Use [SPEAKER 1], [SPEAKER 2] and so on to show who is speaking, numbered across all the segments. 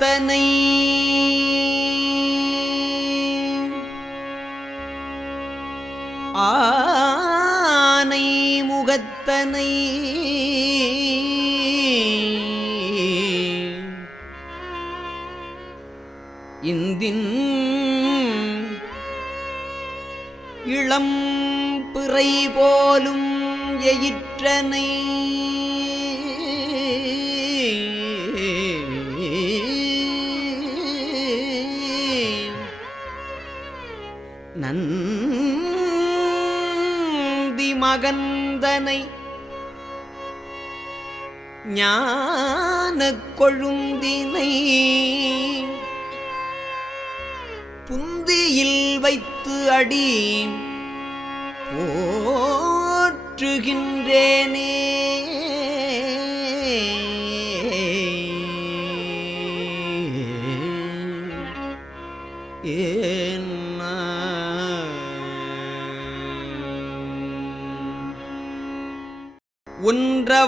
[SPEAKER 1] மரத்தனை ஆனை முகத்தனை. இந்தின் இளம் பிறை போலும் எயிற்றனை. மகந்தனை ஞான கொழுந்தினை புந்தியில் வைத்து அடி போற்றுகின்றேனே.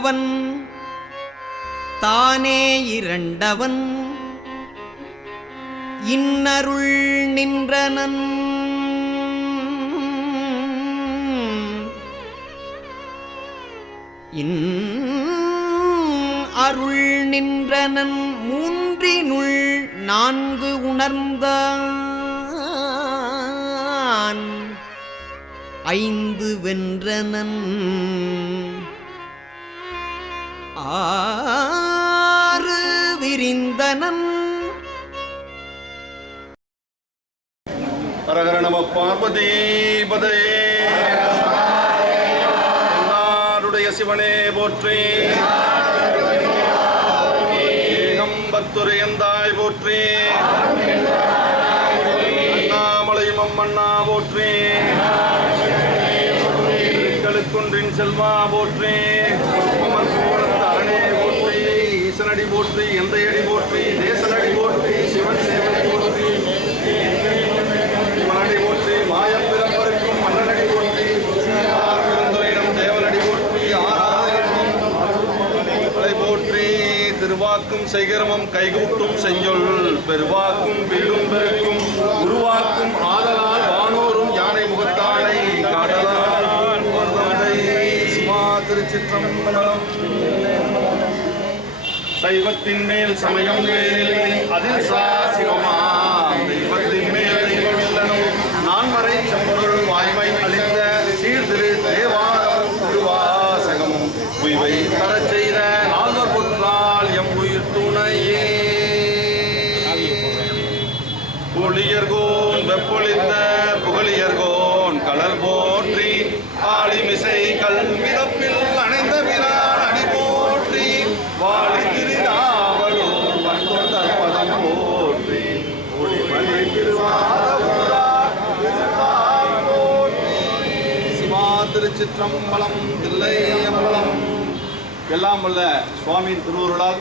[SPEAKER 1] இரண்டவன் தானே இரண்டவன். இன்னருள் நின்றனன். இன் அருள் நின்றனன் மூன்றினுள் நான்கு உணர்ந்தான். ஐந்து வென்றனன். ஆறு விரிந்தனன்.
[SPEAKER 2] ஹரஹர நம பார்வதி பதையே எல்லாருடைய சிவனே போற்றி. ஏகம்பத்துரையந்தாய் போற்றி. அண்ணாமலை மம்மண்ணா போற்றி. செல்வா போற்றி. அடி போற்றி எந்தையடி போற்றி தேசனடி போற்றி சிவன் சேவனை போற்றி மன்னடி போற்றி மாயம் பிறப்பருக்கும் மன்னனடி போற்றி பெருந்துரையிடம் தேவனடி போற்றி ஆராதனை போற்றி. திருவாக்கும் செய்கரமம் கைகூட்டும் செஞ்சொல் பெருவாக்கும் வீடும் பெருக்கும் உருவாக்கும் ஆதலால் வானோரும் யானை முகத்தானை காடலால் வந்ததை திருச்சிற்றம்பலம். தெய்வத்தின் மேல் சமயம் வேலில்லை அதில் சாசிவமா தெய்வத்தின் எல்லாம் உள்ள சுவாமியின் திருவுருளால்.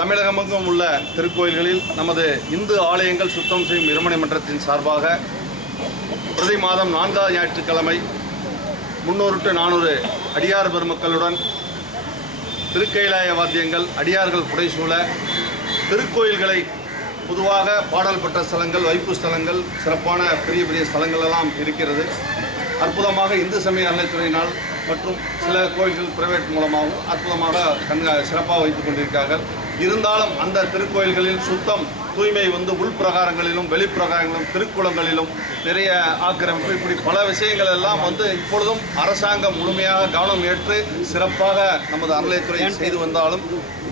[SPEAKER 2] தமிழகமெங்கும் உள்ள திருக்கோயில்களில் நமது இந்து ஆலயங்கள் சுத்தம் செய்யும் இருமணி மன்றத்தின் சார்பாக பிரதி மாதம் நான்காவது ஞாயிற்றுக்கிழமை முன்னூறு டு நானூறு அடியார் பெருமக்களுடன் திருக்கைலாய வாத்தியங்கள் அடியார்கள் புடைசூழ திருக்கோயில்களை பொதுவாக பாடல் பெற்ற ஸ்தலங்கள் வைப்பு ஸ்தலங்கள் சிறப்பான பெரிய பெரிய ஸ்தலங்கள் எல்லாம் இருக்கிறது. அற்புதமாக இந்து சமய அறநிலைத்துறையினால் மற்றும் சில கோயில்கள் பிரைவேட் மூலமாகவும் அற்புதமாக கண்கா சிறப்பாக வைத்துக் கொண்டிருக்கிறார்கள். இருந்தாலும் அந்த திருக்கோயில்களில் சுத்தம் தூய்மை வந்து உள்பிரகாரங்களிலும் வெளிப்பிரகாரங்களிலும் திருக்குளங்களிலும் நிறைய ஆக்கிரமிப்பு. இப்படி பல விஷயங்கள் எல்லாம் வந்து இப்பொழுதும் அரசாங்கம் முழுமையாக கவனம் ஏற்று சிறப்பாக நமது அறநிலைத்துறை செய்து வந்தாலும்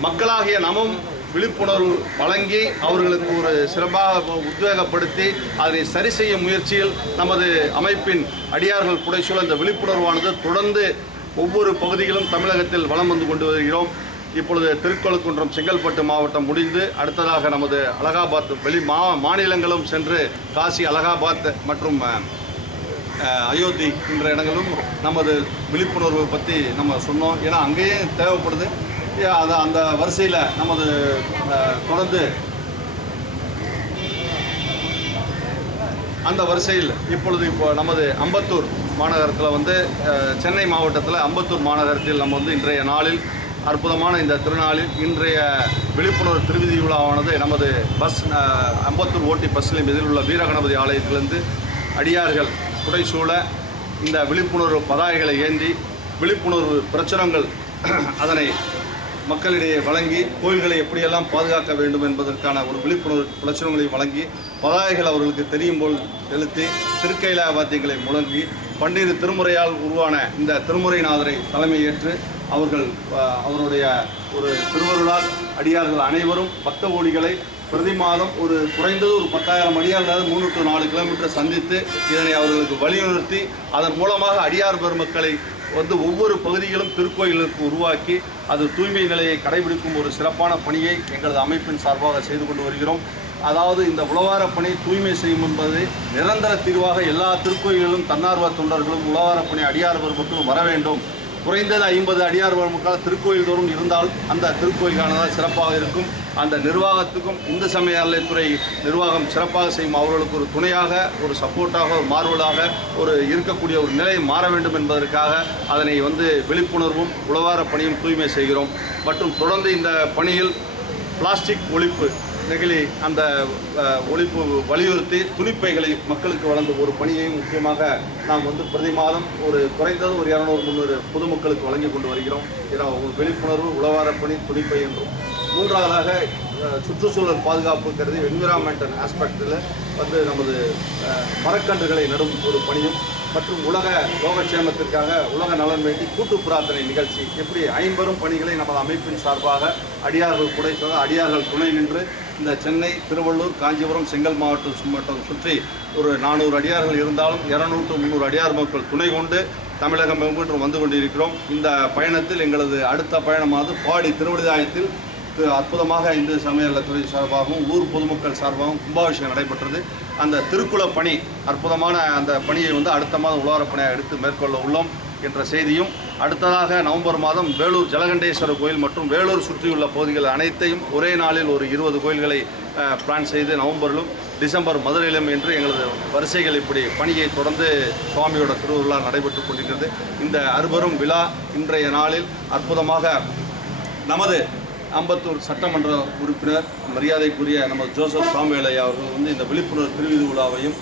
[SPEAKER 2] மக்களாகிய நமம் விழிப்புணர்வு வழங்கி அவர்களுக்கு ஒரு சிறப்பாக உத்வேகப்படுத்தி அதனை சரி செய்யும் முயற்சியில் நமது அமைப்பின் அடியார்கள் புடைசூழ இந்த விழிப்புணர்வானது தொடர்ந்து ஒவ்வொரு பகுதிகளும் தமிழகத்தில் வலம் வந்து கொண்டு வருகிறோம். இப்பொழுது திருக்கொழுக்குன்றம் செங்கல்பட்டு மாவட்டம் முடிந்து அடுத்ததாக நமது அலகாபாத் வெளி மா மாநிலங்களும் சென்று காசி அலகாபாத் மற்றும் அயோத்தி என்ற இடங்களும் நமது விழிப்புணர்வு பற்றி நம்ம சொன்னோம். ஏன்னா அங்கேயும் தேவைப்படுது. ஏ, அது அந்த வரிசையில் நமது தொடர்ந்து அந்த வரிசையில் இப்பொழுது இப்போ நமது அம்பத்தூர் மாநகரத்தில் வந்து சென்னை மாவட்டத்தில் அம்பத்தூர் மாநகரத்தில் நம்ம வந்து இன்றைய நாளில் அற்புதமான இந்த திருநாளில் இன்றைய விழிப்புணர்வு திருவிதி விழாவானது நமது பஸ் அம்பத்தூர் ஓட்டி பஸ்ஸிலும் இதில் உள்ள வீரகணபதி ஆலயத்திலிருந்து அடியார்கள் புடைசூழ இந்த விழிப்புணர்வு பதாகைகளை ஏந்தி விழிப்புணர்வு பிரச்சுரங்கள் அதனை மக்களிடையே வழங்கி கோயில்களை எப்படியெல்லாம் பாதுகாக்க வேண்டும் என்பதற்கான ஒரு விழிப்புணர்வு பிரச்சுரங்களை வழங்கி பதாகைகள் அவர்களுக்கு தெரியும் போல் செலுத்தி திருக்கைலா வாத்தியங்களை முழங்கி பன்னிரு திருமுறையால் உருவான இந்த திருமுறைநாதரை தலைமையேற்று அவர்கள் அவருடைய ஒரு திருவருளால் அடியார்கள் அனைவரும் பக்த ஓடிகளை பிரதி மாதம் ஒரு குறைந்தது ஒரு பத்தாயிரம் அடியார்கள் மூணு டு நாலு கிலோமீட்டர் சந்தித்து இதனை அவர்களுக்கு வலியுறுத்தி அதன் மூலமாக அடியார் பெருமக்களை வந்து ஒவ்வொரு பகுதிகளும் திருக்கோயிலுக்கு உருவாக்கி அது தூய்மை நிலையை கடைபிடிக்கும் ஒரு சிறப்பான பணியை எங்களது அமைப்பின் சார்பாக செய்து கொண்டு வருகிறோம். அதாவது இந்த உழவாரப் பணி தூய்மை செய்யும் என்பது நிரந்தர தீர்வாக எல்லா திருக்கோயில்களும் தன்னார்வ தொண்டர்களும் உழவாரப் பணி அடியார் பெருமக்களும் வர வேண்டும். குறைந்தது ஐம்பது அடியார் பெருமக்கள் திருக்கோயில் தோறும் இருந்தால் அந்த திருக்கோயிலானதால் சிறப்பாக இருக்கும். அந்த நிர்வாகத்துக்கும் இந்து சமய அறநிலையத்துறை நிர்வாகம் சிறப்பாக செய்யும். அவர்களுக்கு ஒரு துணையாக ஒரு சப்போர்ட்டாக ஒரு மாறுவலாக ஒரு இருக்கக்கூடிய ஒரு நிலை மாற வேண்டும் என்பதற்காக அதனை வந்து விழிப்புணர்வும் உழவார பணியும் தூய்மை செய்கிறோம். மற்றும் தொடர்ந்து இந்த பணியில் பிளாஸ்டிக் ஒழிப்பு நெகிழி அந்த ஒழிப்பு வலியுறுத்தி துணிப்பைகளை மக்களுக்கு வழங்கும் ஒரு பணியையும் முக்கியமாக நாம் வந்து பிரதி மாதம் ஒரு குறைந்தது ஒரு இரநூறு முந்நூறு பொதுமக்களுக்கு வழங்கி கொண்டு வருகிறோம். ஏன்னா ஒரு விழிப்புணர்வு உழவார பணி துணிப்பை என்றும். மூன்றாவதாக சுற்றுச்சூழல் பாதுகாப்பு கருதி என்விரான்மெண்டல் ஆஸ்பெக்டில் வந்து நமது மரக்கன்றுகளை நடும் ஒரு பணியும் மற்றும் உலக யோகக்ஷேமத்திற்காக உலக நலன் வேண்டி கூட்டு பிரார்த்தனை நிகழ்ச்சி. இப்படி ஐம்பெரும் பணிகளை நமது அமைப்பின் சார்பாக அடியார்கள் குடை அடியார்கள் துணை நின்று இந்த சென்னை திருவள்ளூர் காஞ்சிபுரம் செங்கல் மாவட்டம் சும்மட்டம் சுற்றி ஒரு நானூறு அடியார்கள் இருந்தாலும் இரநூறு டு முந்நூறு அடியார் மக்கள் துணை கொண்டு தமிழகம் எங்கும் வந்து கொண்டிருக்கிறோம். இந்த பயணத்தில் எங்களது அடுத்த பயணமானது பாடி திருவிழாயத்தில் அற்புதமாக இந்து சமயத்துறை சார்பாகவும் ஊர் பொதுமக்கள் சார்பாகவும் கும்பாபிஷேகம் நடைபெற்றது. அந்த திருக்குள பணி அற்புதமான அந்த பணியை வந்து அடுத்த மாதம் உலகப்பணியாக எடுத்து மேற்கொள்ள உள்ளோம். என்ற செய்தியும் அடுத்ததாக நவம்பர் மாதம் வேலூர் ஜலகண்டேஸ்வரர் கோயில் மற்றும் வேலூர் சுற்றியுள்ள பகுதிகள் அனைத்தையும் ஒரே நாளில் ஒரு இருபது கோயில்களை பிளான் செய்து நவம்பரிலும் டிசம்பர் மதுரையிலும் என்று எங்களது வரிசைகள் இப்படி பணியை தொடர்ந்து சுவாமியோட திருவிழா நடைபெற்று கொண்டிருக்கிறது. இந்த அறுபெரும் விழா இன்றைய நாளில் அற்புதமாக நமது அம்பத்தூர் சட்டமன்ற உறுப்பினர் மரியாதைக்குரிய நமது ஜோசப் சாமுவேல் அவர்கள் வந்து இந்த விழிப்புணர்வு திருவிழாவையும் விழாவையும்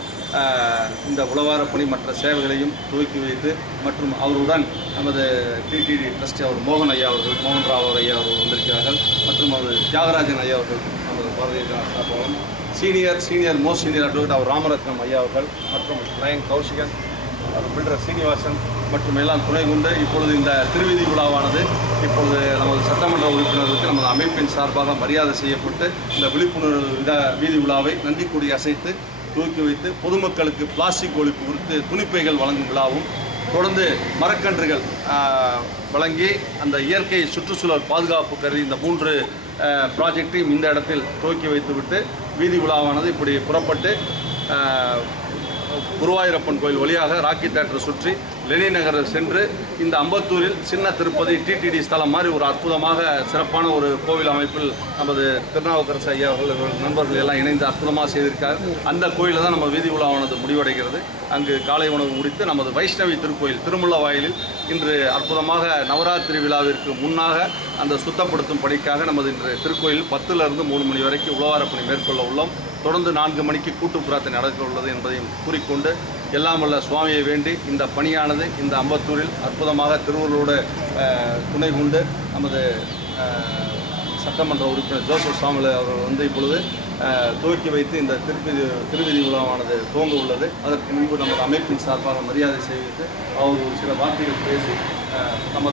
[SPEAKER 2] இந்த உழவார பணி மற்ற சேவைகளையும் துவக்கி வைத்து மற்றும் அவருடன் நமது டிடிடி ட்ரஸ்டி அவர் மோகன் ஐயா அவர்கள் மோகன் ராவ் ஐயா அவர்கள் வந்திருக்கிறார்கள் மற்றும் அவர் தியாகராஜன் ஐயா அவர்கள் நமது Bharatiya Janata senior senior most senior advocate அவர் ராமரத்னம் ஐயா அவர்கள் மற்றும் நயன் கௌஷிகன் அவர் பில்டர் சீனிவாசன் மற்றும் எல்லாம் துணை கொண்டு இப்பொழுது இந்த திருவிதி விழாவானது இப்பொழுது நமது சட்டமன்ற உறுப்பினர்களுக்கு நமது அமைப்பின் சார்பாக மரியாதை செய்யப்பட்டு இந்த விழிப்புணர்வு இந்த வீதி விழாவை நந்திக்குடி அசைத்து துவக்கி வைத்து பொதுமக்களுக்கு பிளாஸ்டிக் ஒழிப்பு குறித்து துணிப்பைகள் வழங்கும் விழாவும் தொடர்ந்து மரக்கன்றுகள் வழங்கி அந்த இயற்கை சுற்றுச்சூழல் பாதுகாப்பு கருதி இந்த மூன்று ப்ராஜெக்டையும் இந்த இடத்தில் துவக்கி வைத்துவிட்டு வீதி விழாவானது இப்படி புறப்பட்டு குருவாயூரப்பன் கோயில் வழியாக ராக்கி தேட்டர் சுற்றி லெனி நகர் சென்று இந்த அம்பத்தூரில் சின்ன திருப்பதி டிடிடி ஸ்தலம் மாதிரி ஒரு அற்புதமாக சிறப்பான ஒரு கோவில் அமைப்பில் நமது திருநாவுக்கரசு ஐயா அவர்கள் நண்பர்கள் எல்லாம் இணைந்து அற்புதமாக செய்திருக்கார். அந்த கோயிலில் தான் நம்ம வீதி உலாவானது முடிவடைகிறது. அங்கு காலை உணவு முடித்து நமது வைஷ்ணவி திருக்கோயில் திருமுள்ள வாயிலில் இன்று அற்புதமாக நவராத்திரி விழாவிற்கு முன்னாக அந்த சுத்தப்படுத்தும் பணிக்காக நமது இன்று திருக்கோயில் பத்துலேருந்து மூணு மணி வரைக்கும் உழவாரப்பணி மேற்கொள்ள உள்ளோம். தொடர்ந்து நான்கு மணிக்கு கூட்டு பிரார்த்தனை நடக்க உள்ளது என்பதையும் கூறிக்கொண்டு எல்லாம் வல்ல சுவாமியை வேண்டி இந்த பணியானது இந்த அம்பத்தூரில் அற்புதமாக திருவள்ளூரோடு துணை கொண்டு நமது சட்டமன்ற உறுப்பினர் ஜோசப் சாமில அவர்கள் வந்து இப்பொழுது துவக்கி வைத்து இந்த திருப்பதி திருவிதி உலகமானது துவங்க உள்ளது. அதற்கு முன்பு நமது அமைப்பின் சார்பாக மரியாதை செய்வித்து அவர் ஒரு சில வார்த்தைகள் பேசி நமது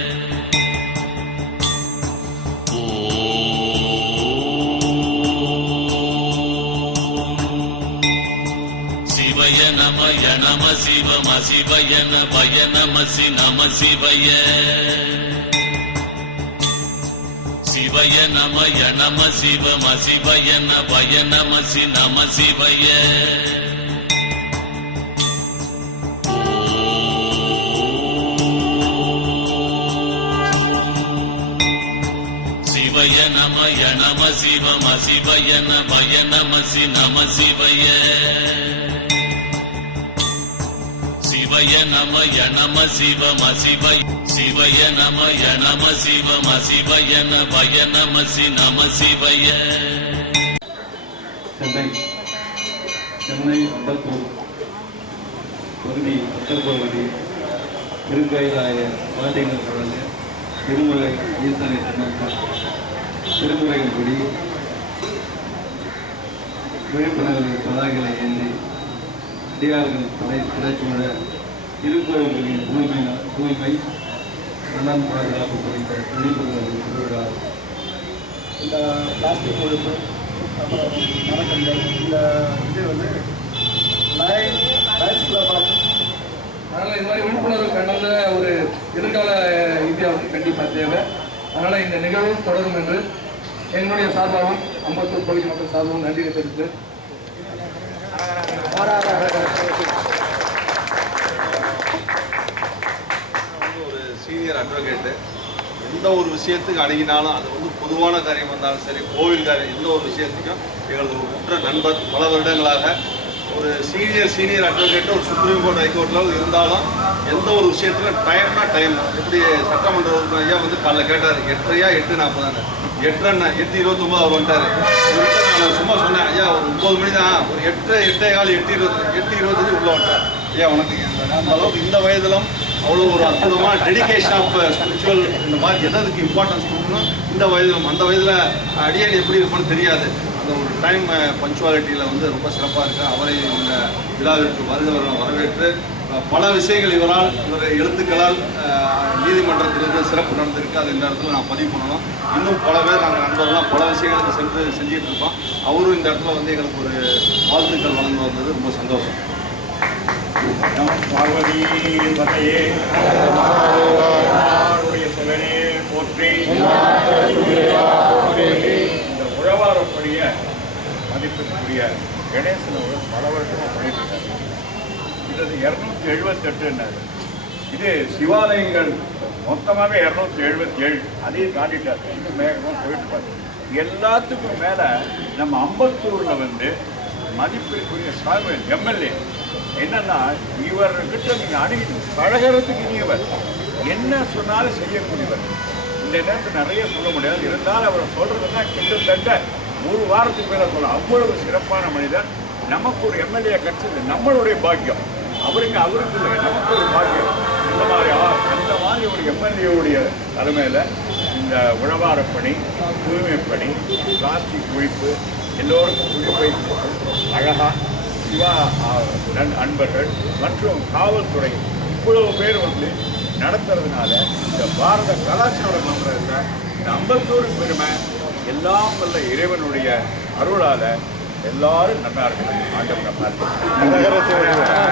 [SPEAKER 3] சிவம் சிவய நமய நமசி நம சிவய சிவய நமய நம சிவம் சிவய நமய நமசி நம சிவய சிவய நமய நம சிவம் சிவய நமய நமசி நம சிவய சிவய நமய நம சிவம் சிவய சிவய நமய நம சிவம் சிவய நமய நமசி நம சிவய.
[SPEAKER 4] சென்னை சென்னை அம்பத்தூர் தொகுதி உத்தரப்பகுதி திருக்கயிலாய குழந்தைகள் குழந்தை திருமுறை ஈசனை திருநங்கர் திருமுறையின்படி விழிப்புணர்வு பதாகளை எண்ணி அடியார்கள் தலை திரைச்சூழ திருக்கோயில்களின் தூய்மை தூய்மை நலன் பாதுகாப்பு குறித்த விழிப்புணர்வு திருவிழா
[SPEAKER 5] இந்த பிளாஸ்டிக் ஒழிப்பு அப்புறம் மரக்கன்கள் இந்த இது வந்து
[SPEAKER 6] அதனால் இந்த மாதிரி விழிப்புணர்வு கலந்த ஒரு எதிர்கால இந்தியாவுக்கு கண்டிப்பாக தேவை அதனால் இந்த நிகழ்வு தொடரும் என்று என்னுடைய சார்பாகவும் அம்பத்தூர் பகுதி மக்கள் சார்பாகவும் நன்றி தெரிவித்து
[SPEAKER 2] சீனியர் அட்வொகேட்டு எந்த ஒரு விஷயத்துக்கு அணுகினாலும் அது வந்து பொதுவான காரியம் வந்தாலும் சரி கோவில் காரியம் எந்த ஒரு விஷயத்துக்கும் எங்களது ஒரு உற்ற நண்பர் பல வருடங்களாக ஒரு சீனியர் சீனியர் அட்வொகேட்டு ஒரு சுப்ரீம் கோர்ட் ஹைகோர்ட்டில் இருந்தாலும் எந்த ஒரு விஷயத்துக்கும் டைம்னா டைம் எப்படி சட்டமன்ற ஐயா வந்து காலைல கேட்டார் எட்டரையா எட்டு நாற்பதானு எட்டரை எட்டு இருபத்தொம்பது அவர் வந்துட்டார். நான் சும்மா சொன்னேன் ஐயா ஒரு ஒம்பது மணி தான் ஒரு எட்டு எட்டே கால் எட்டு இருபது எட்டு இருபத்தஞ்சு உள்ளே வந்துட்டார். ஐயா வணக்கங்க. அந்த அளவுக்கு இந்த வயதிலும் அவ்வளோ ஒரு அற்புதமாக டெடிகேஷன் ஆஃப் ஸ்பிரிச்சுவல் இந்த மாதிரி எதுக்கு இம்பார்ட்டன்ஸ் கொடுக்கணும்? இந்த வயதில் அந்த வயதில் uh, அடியன் எப்படி இருக்கும்னு தெரியாது. அந்த ஒரு டைம் பஞ்சுவாலிட்டியில் uh, வந்து ரொம்ப சிறப்பாக இருக்கு. அவரை இந்த விழாவிற்கு வருகிறவர்கள் வரவேற்று uh, பல விஷயங்கள் இவரால் இவர் எழுத்துக்களால் நீதிமன்றத்திலிருந்து சிறப்பு நடந்திருக்கு. அது இந்த இடத்துல நான் பதிவு பண்ணணும். இன்னும் பல பேர் நாங்கள் நண்பர்கள்லாம் பல விஷயங்களுக்கு சென்று செஞ்சிட்டு இருக்கோம். அவரும் இந்த இடத்துல வந்து எங்களுக்கு ஒரு வாழ்த்துக்கள் வழங்க வந்தது. ரொம்ப சந்தோஷம்.
[SPEAKER 5] பார்வதி பதையே. உடைய சிவனே போற்றி. இந்த உழவாரக்கூடிய மதிப்பிற்குரிய கணேசன் அவர் பல வருஷமாக பண்ணிட்டு இது இரநூத்தி எழுபத்தெட்டுன்னாரு இது சிவாலயங்கள் மொத்தமாகவே இரநூத்தி எழுபத்தி ஏழு அதையும் தாண்டிட்டார் இன்னும் வேகமாக போயிட்டு பாரு எல்லாத்துக்கும் மேலே நம்ம அம்பத்தூரில் வந்து மதிப்பிற்குரிய சாமி எம்எல்ஏ. என்னன்னா இவர்கிட்ட நீங்கள் அணுகி பழகிறதுக்கு இனியவர். என்ன சொன்னாலும் செய்யக்கூடியவர். இந்த நேரத்தில் நிறைய சொல்ல முடியாது. இருந்தாலும் அவர் சொல்றதுன்னா கிட்டத்தட்ட ஒரு வாரத்துக்கு மேலே சொல்லலாம் அவ்வளவு சிறப்பான மனிதர். நமக்கு ஒரு எம்எல்ஏ கிடைச்சது. நம்மளுடைய பாக்கியம். அவருக்கு அவருக்கு இல்லை. நமக்கு ஒரு பாக்கியம். இந்த மாதிரி ஆ- அந்த மாதிரி ஒரு எம்எல்ஏவுடைய தலைமையில் இந்த உழவாரப்பணி தூய்மைப்பணி பிளாஸ்டிக் ஒழிப்பு எல்லோருக்கும் குடிப்பை அழகாக சிவா ஆ, அன்பர்கள் மற்றும் காவல்துறை இவ்வளவு பேர் வந்து நடத்துறதுனால இந்த பாரத கலாச்சார மன்றத்தில் இந்த அம்பத்தூர் பெருமை எல்லாம் வல்ல இறைவனுடைய அருளால் எல்லாரும் நல்லா இருக்கணும். ஆண்டவன் நல்லா இருக்கணும்